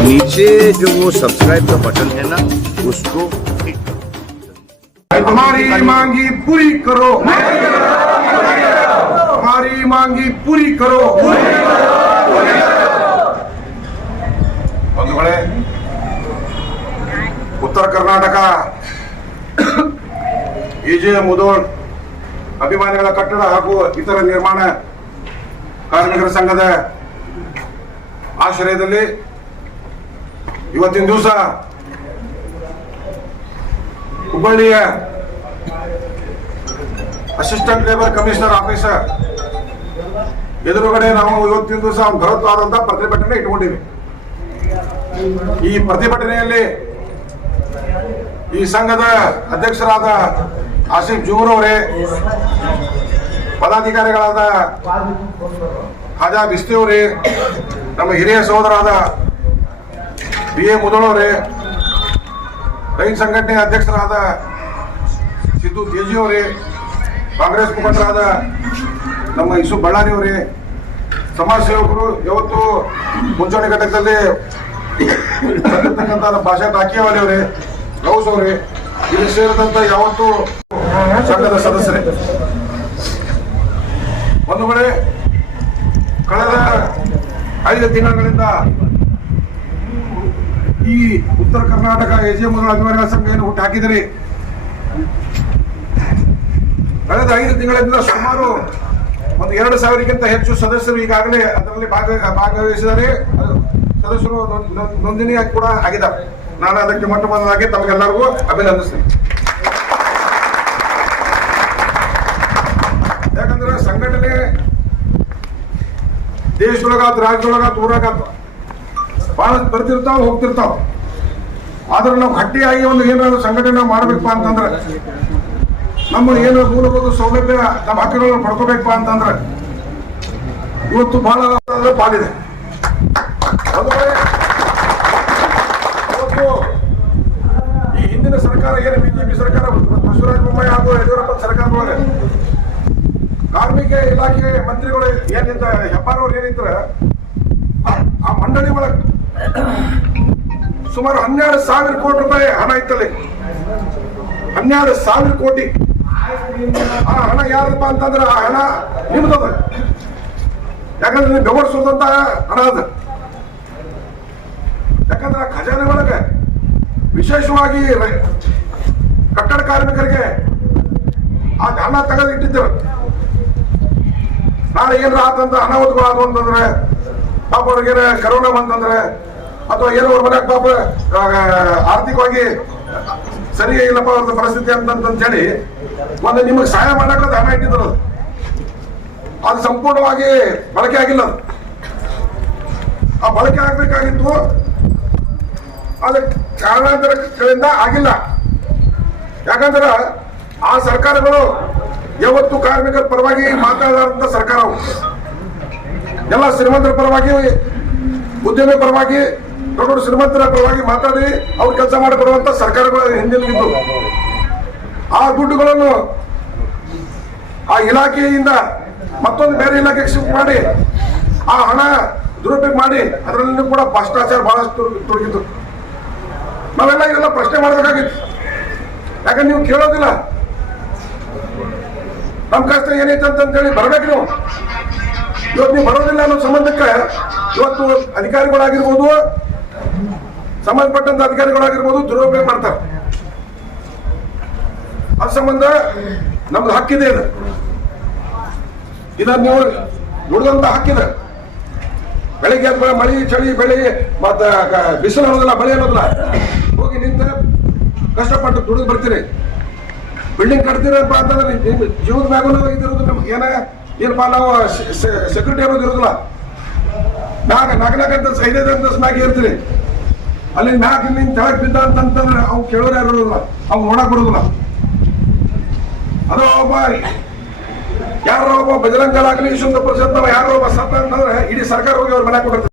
नीचे जो वो सब्सक्राइब का बटन है ना उसको हिट करो हमारी मांगी पूरी करो हमारी मांगी पूरी करो ಒಂದು ಕಡೆ ಉತ್ತರ ಕರ್ನಾಟಕ ಎಜೆ ಮುದೋಳ್ ಅಭಿಮಾನಿಗಳ ಕಟ್ಟಡ ಹಾಗೂ ಇತರ ನಿರ್ಮಾಣ ಕಾರ್ಮಿಕರ ಸಂಘದ ಆಶ್ರಯದಲ್ಲಿ ಇವತ್ತಿನ ದಿವಸ ಹುಬ್ಬಳ್ಳಿಯ ಅಸಿಸ್ಟೆಂಟ್ ಲೇಬರ್ ಕಮಿಷನರ್ ಆಫೀಸರ್ ಎದುರುಗಡೆ ನಾವು ಇವತ್ತಿನ ದಿವಸ ಬೃಹತ್ವಾದಂತಹ ಪ್ರತಿಭಟನೆ ಇಟ್ಕೊಂಡಿವಿ. ಈ ಪ್ರತಿಭಟನೆಯಲ್ಲಿ ಈ ಸಂಘದ ಅಧ್ಯಕ್ಷರಾದ ಆಸಿಫ್ ಜೂರ್ ಅವರೇ, ಪದಾಧಿಕಾರಿಗಳಾದ ಖಾಜಾ ಬಿಸ್ತಿ ಅವರೇ, ನಮ್ಮ ಹಿರಿಯ ಸಹೋದರಾದ ಬಿ. ಎ. ಮುದಳವ್ರೆ ರೈತ ಸಂಘಟನೆ ಅಧ್ಯಕ್ಷರಾದ ಸಿದ್ದು ಅವರೇ, ಕಾಂಗ್ರೆಸ್ ಮುಖಂಡರಾದ ನಮ್ಮ ಇಸು ಬಳ್ಳಾರಿ ಅವರೇ, ಸಮಾಜ ಸೇವಕರು ಯಾವತ್ತು ಮುಂಚೂಣಿ ಘಟಕದಲ್ಲಿ ಬಂದಿರ್ತಕ್ಕಂಥ ಭಾಷಾ ಅವರೇ, ಗೌಸ್ ಅವರೇ, ಇಲ್ಲಿ ಸೇರಿದಂಥ ಯಾವತ್ತು ಸಂಘದ ಸದಸ್ಯರೇ. ಒಂದು ಕಡೆ ಕಳೆದ ಐದು ತಿಂಗಳಿಂದ ಈ ಉತ್ತರ ಕರ್ನಾಟಕ ಯಜಮಾನ ಅಭಿಮಾನಿಗಳ ಸಂಘವನ್ನು ಏನು ಕಳೆದ ಐದು ತಿಂಗಳಿಂದ ಸುಮಾರು ಒಂದು ಎರಡು ಸಾವಿರಕ್ಕಿಂತ ಹೆಚ್ಚು ಸದಸ್ಯರು ಈಗಾಗಲೇ ಅದರಲ್ಲಿ ಭಾಗ ಭಾಗವಹಿಸಿದ್ದಾರೆ. ಸದಸ್ಯರು ನೊಂದ್- ನೊಂದ್- ನೋಂದಣಿ ಕೂಡ ಆಗಿದ್ದಾರೆ. ನಾನು ಅದಕ್ಕೆ ಮೊಟ್ಟ ಮೊದಲಾಗಿ ತಮಗೆಲ್ಲರಿಗೂ ಅಭಿನಂದಿಸ್ತೇನೆ. ಯಾಕಂದ್ರೆ ಸಂಘಟನೆ ದೇಶದೊಳಗಾತ್ ರಾಜ್ಯದೊಳಗಾತ್ ಊರಾಗಾತ್ ಬಹಳ ಬರ್ತಿರ್ತಾವ, ಹೋಗ್ತಿರ್ತಾವ. ಆದ್ರೆ ನಾವು ಗಟ್ಟಿಯಾಗಿ ಒಂದು ಏನಾದ್ರು ಸಂಘಟನೆ ಮಾಡ್ಬೇಕಪ್ಪ ಅಂತಂದ್ರೆ ನಮ್ಮ ಏನು ಮೂಲಭೂತ ಸೌಲಭ್ಯ ನಮ್ಮ ಹಕ್ಕುಗಳನ್ನು ಪಡ್ಕೋಬೇಕಪ್ಪ ಅಂತಂದ್ರೆ, ಇವತ್ತು ಬಹಳ ಪಾಲಿದೆ. ಈ ಹಿಂದಿನ ಸರ್ಕಾರ ಏನು ಬಿಜೆಪಿ ಸರ್ಕಾರ ಬಸವರಾಜ ಬೊಮ್ಮಾಯಿ ಹಾಗೂ ಯಡಿಯೂರಪ್ಪ ಸರ್ಕಾರದೊಳಗೆ ಕಾರ್ಮಿಕ ಇಲಾಖೆ ಮಂತ್ರಿಗಳು ಏನಿದ್ದ, ಹೆಬ್ಬಾರವ್ರು ಏನಿದ್ರೆ, ಆ ಮಂಡಳಿ ಒಳಗೆ ಸುಮಾರು ಹನ್ನೆರಡು ಸಾವಿರ ಕೋಟಿ ರೂಪಾಯಿ ಹಣ ಇತ್ತಲ್ಲಿ. ಹನ್ನೆರಡು ಸಾವಿರ ಕೋಟಿ. ಆ ಹಣ ಯಾರಪ್ಪ ಅಂತಂದ್ರೆ ಆ ಹಣ ನಿಮ್ದದ ಯಾಕಂದ್ರೆ ನೀವು ಹಣ ಅದ. ಯಾಕಂದ್ರೆ ಆ ಖಜಾನೆ ಒಳಗೆ ವಿಶೇಷವಾಗಿ ಕಟ್ಟಡ ಕಾರ್ಮಿಕರಿಗೆ ಆ ಹಣ ತೆಗೆದು ಇಟ್ಟಿದ್ದೇವೆ ನಾಳೆ ಏನಾರ ಆತಂತ ಅನಾಹುತಗಳು ಅಂತಂದ್ರೆ ಪಾಪ ಅವ್ರಿಗೆ ಕರೋನಾ ಬಂತಂದ್ರೆ ಅಥವಾ ಏನೋ ಅವ್ರ ಮನ್ಯಾಗ ಪಾಪ ಆರ್ಥಿಕವಾಗಿ ಸರಿ ಇಲ್ಲಪ್ಪ ಅವ್ರದ್ದು ಪರಿಸ್ಥಿತಿ ಅಂತಂತ ಹೇಳಿ ಒಂದು ನಿಮಗೆ ಸಹಾಯ ಮಾಡಕ್ಕೆ ಹಣ ಇಟ್ಟಿದ್ರು ಅದು. ಸಂಪೂರ್ಣವಾಗಿ ಬಳಕೆ ಆಗಿಲ್ಲ ಆ ಬಳಕೆ ಆಗ್ಬೇಕಾಗಿತ್ತು. ಅದಕ್ಕೆ ಕಾರಣಾಂತರಗಳಿಂದ ಆಗಿಲ್ಲ. ಯಾಕಂದ್ರೆ ಆ ಸರ್ಕಾರಗಳು ಯಾವತ್ತು ಕಾರ್ಮಿಕರ ಪರವಾಗಿ ಮಾತಾಡದಂತ ಸರ್ಕಾರ ಅವು ಎಲ್ಲ ಶ್ರೀಮಂತರ ಪರವಾಗಿ, ಉದ್ಯಮಿ ಪರವಾಗಿ ದೊಡ್ಡ ಶ್ರೀಮಂತರ ಪರವಾಗಿ ಮಾತಾಡಿ, ಅವ್ರು ಕೆಲಸ ಮಾಡಿಕೊಡುವಂತ ಸರ್ಕಾರಗಳು ಹಿಂದಿನಗಿದ್ದು. ಆ ದುಡ್ಡುಗಳನ್ನು ಆ ಇಲಾಖೆಯಿಂದ ಮತ್ತೊಂದು ಬೇರೆ ಇಲಾಖೆಗೆ ಶಿಫ್ಟ್ ಮಾಡಿ, ಆ ಹಣ ದುರುಪಯೋಗ ಮಾಡಿ ಅದರಲ್ಲಿ ಕೂಡ ಭ್ರಷ್ಟಾಚಾರ ಬಹಳಷ್ಟು ತೊಡಗಿತ್ತು ನಾವೆಲ್ಲ ಇದೆಲ್ಲ ಪ್ರಶ್ನೆ ಮಾಡಬೇಕಾಗಿತ್ತು. ಯಾಕಂದ್ರೆ ನೀವು ಕೇಳೋದಿಲ್ಲ. ನಮ್ಮ ಕಷ್ಟ ಏನೈತೆ ಅಂತಂತೇಳಿ ಬರಬೇಕು ನೀವು. ಇವತ್ತು ನೀವು ಬರೋದಿಲ್ಲ ಅನ್ನೋ ಸಂಬಂಧಕ್ಕೆ ಇವತ್ತು ಅಧಿಕಾರಿಗಳಾಗಿರ್ಬೋದು, ಸಂಬಂಧಪಟ್ಟಂತ ಅಧಿಕಾರಿಗಳಾಗಿರ್ಬೋದು ದುರುಪಯೋಗ ಮಾಡ್ತಾರೆ. ಆ ಸಂಬಂಧ ನಮ್ದು ಹಕ್ಕಿದೆ ಇದು. ಇದನ್ನ ನೀವು ನುಡಿದಂತ ಹಕ್ಕಿದೆ. ಬೆಳಿಗ್ಗೆ ಮಳಿ, ಚಳಿ, ಬೆಳಿ, ಮತ್ತ ಬಿಸಿಲು ಅನ್ನೋದಿಲ್ಲ, ಮಳೆ ಅನ್ನೋದಿಲ್ಲ. ಹೋಗಿ ನಿಂತ ಕಷ್ಟಪಟ್ಟು ದುಡಿದು ಬರ್ತೀರಿ. ಬಿಲ್ಡಿಂಗ್ ಕಟ್ತೀರಪ್ಪ ಅಂತಂದ್ರೆ ಜೀವದ ಮ್ಯಾಗೂ ಇದಿರೋದು ನಮ್ಗೆ. ಏನ? ಏನಪ್ಪ ನಾವು ಸೆಕ್ಯೂರಿಟಿ ಅನ್ನೋದು ಇರೋದಿಲ್ಲ. ಅಂತ ಐದೈದು ಅಂತ ಮ್ಯಾಗ ಇರ್ತೀರಿ ಅಲ್ಲಿ ನಾಲ್ಕು ನಿನ್ ಕೆಳಗೆ ಬಿದ್ದ ಅಂತಂತಂದ್ರೆ ಅವ್ನು ಕೇಳೋರು ಯಾರು ಇರೋದಿಲ್ಲ. ಅವ್ನು ನೋಡಕ್ ಬರೋದಿಲ್ಲ. ಅದು ಒಬ್ಬ ಯಾರೋ ಒಬ್ಬ ಬಜರಂಗ ಆಗ್ಲಿ ವಿಶ್ವ ಪರಿಷತ್ ಯಾರೋ ಒಬ್ಬ ಸತ್ತ ಅಂತಂದ್ರೆ ಇಡೀ ಸರ್ಕಾರ ಹೋಗಿ ಅವ್ರು ಮನೆ ಕೊಟ್ಟಿರ್ತಾರೆ